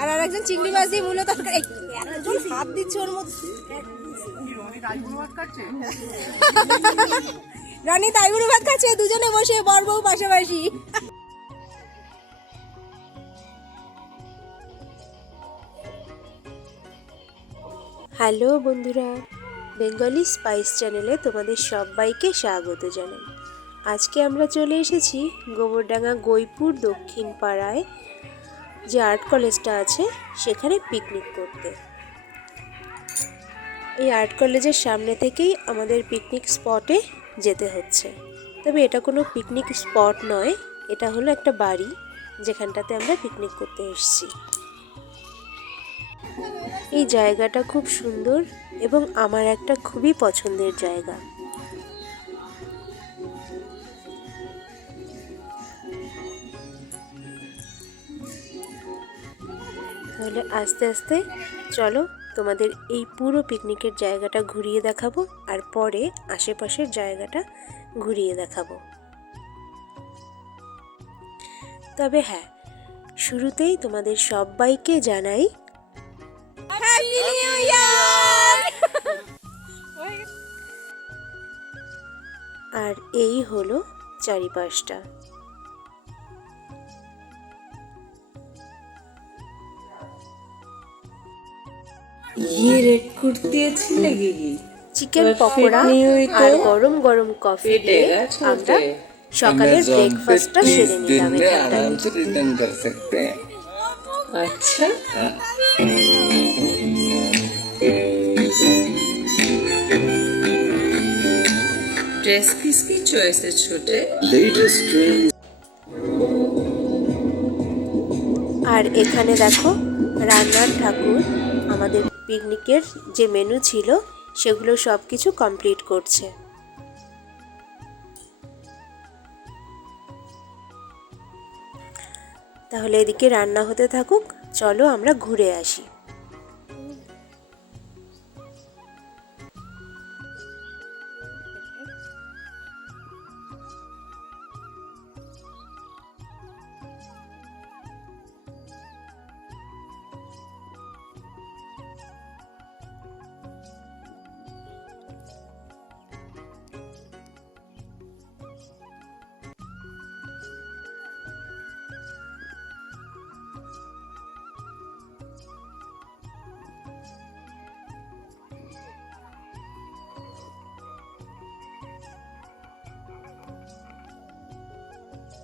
আর আরেকজন চিংড়ি মাছ দিয়ে মূলো তরকারি। একজন হাত দিচ্ছে ওর মধ্যে। রানী তাইবুড়ি ভাত খাচ্ছে, দুজনে বসে বর বউ পাশাপাশি। হ্যালো বন্ধুরা, বেঙ্গলি স্পাইস চ্যানেলে তোমাদের সবাইকে স্বাগত জানাই। আজকে আমরা চলে এসেছি গোবরডাঙ্গা গৈপুর দক্ষিণ পাড়ায় যে আর্ট কলেজটা আছে সেখানে পিকনিক করতে। এই আর্ট কলেজের সামনে থেকেই আমাদের পিকনিক স্পটে যেতে হচ্ছে। তবে এটা কোনো পিকনিক স্পট নয়, এটা হলো একটা বাড়ি যেখানটাতে আমরা পিকনিক করতে এসেছি। এই জায়গাটা খুব সুন্দর এবং আমার একটা খুবই পছন্দের জায়গা। তাহলে আস্তে আস্তে চলো তোমাদের এই পুরো পিকনিকের জায়গাটা ঘুরিয়ে দেখাবো, আর পরে আশেপাশের জায়গাটা ঘুরিয়ে দেখাবো। তবে হ্যাঁ, শুরুতেই তোমাদের সবাইকে জানাই হ্যাপি নিউ ইয়ার। আর এই হলো চারিপাশটা। ये रेड कुर्ती अच्छी लगेगी। চিকেন পকোড়া আর গরম গরম কফি দিয়ে আমরা সকালের ব্রেকফাস্টটা সেরে নিলাম এখানটায়। रिटर्न कर सकते हैं। अच्छा, ड्रेस किसकी चॉइस है छोटे? Latest trend. আর এখানে দেখো রান্নার ঠাকুর আমাদের পিকনিকের যে মেনু ছিল সেগুলো সব কিছু কমপ্লিট করছে। তাহলে এদিকে রান্না হতে থাকুক, চলো আমরা ঘুরে আসি।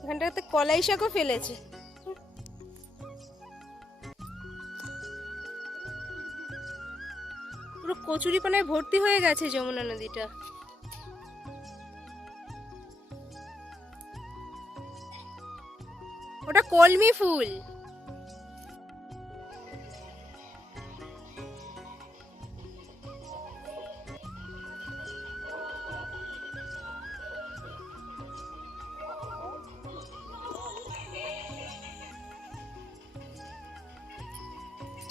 এখানটাতে কলাই শাকও ফেলেছে। পুরো কচুরিপানায় ভর্তি হয়ে গেছে যমুনা নদীটা। ওটা কলমি ফুল।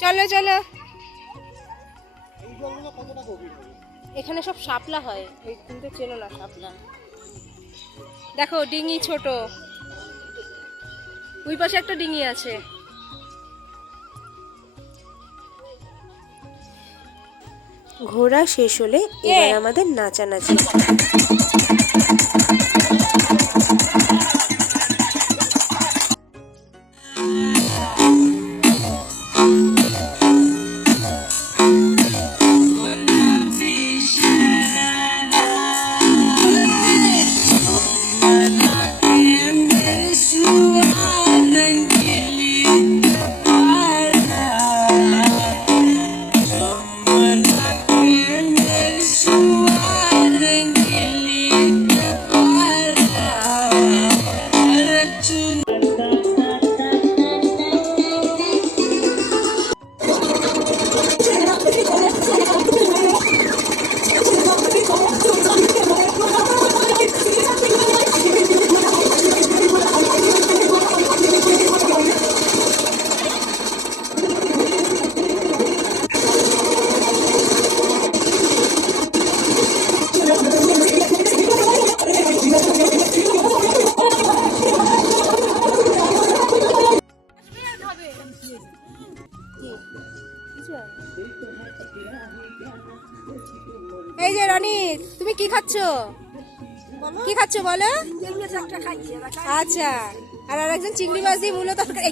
চলো চলো, এখানে সব শাপলা হয়, এই কিন্তু চেনো না শাপলা। দেখো ডিঙি ছোট, ওই পাশে একটা ডিঙি আছে। ঘোরা শেষ হলে এবার আমাদের নাচানাচি। এই যে রানী, তুমি কি খাচ্ছ? কি খাচ্ছ বলো? আচ্ছা, আর আরেকজন চিংড়ি মাছ দিয়ে মূলো তরকারি।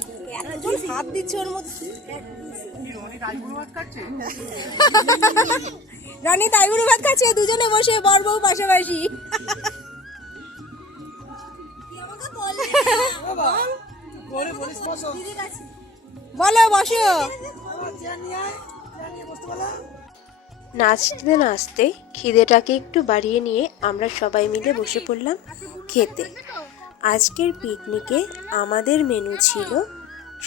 একজন হাত দিচ্ছে ওর মধ্যে। রানী তাইবুড়ি ভাত খাচ্ছে, দুজনে বসে বর বউ পাশাপাশি। বলো, বসো। নাচতে নাচতে খিদেটাকে একটু বাড়িয়ে নিয়ে আমরা সবাই মিলে বসে পড়লাম খেতে। আজকের পিকনিকে আমাদের মেনু ছিল,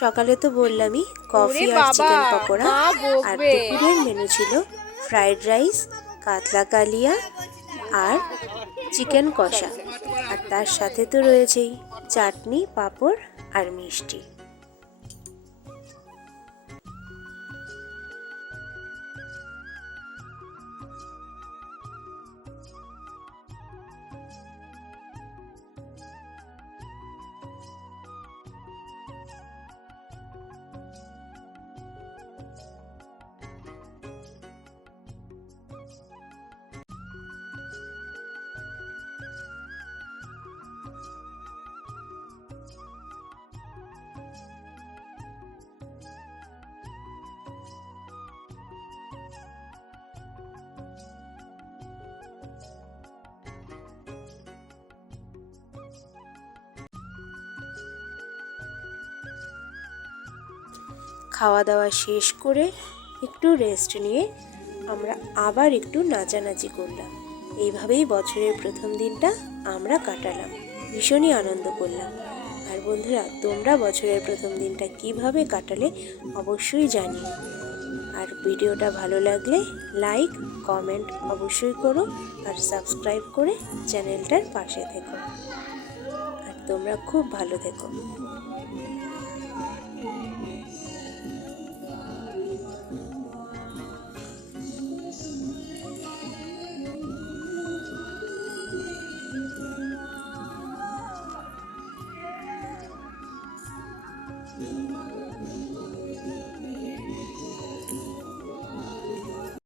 সকালে তো বললামই, কফি আর চিকেন পকোড়া। আর দুপুরের মেনু ছিল ফ্রাইড রাইস, কাতলা কালিয়া আর চিকেন কষা। আর তার সাথে তো রয়েছেই চাটনি, পাঁপড় আর মিষ্টি। খাওয়া দাওয়া শেষ করে একটু রেস্ট নিয়ে আমরা আবার একটু নাচানাচি করলাম। এইভাবেই বছরের প্রথম দিনটা আমরা কাটালাম, ভীষণই আনন্দ করলাম। আর বন্ধুরা, তোমরা বছরের প্রথম দিনটা কিভাবে কাটালে অবশ্যই জানিও। আর ভিডিওটা ভালো লাগলে লাইক কমেন্ট অবশ্যই করো, আর সাবস্ক্রাইব করে চ্যানেলটার পাশে থেকো। আর তোমরা খুব ভালো থেকো।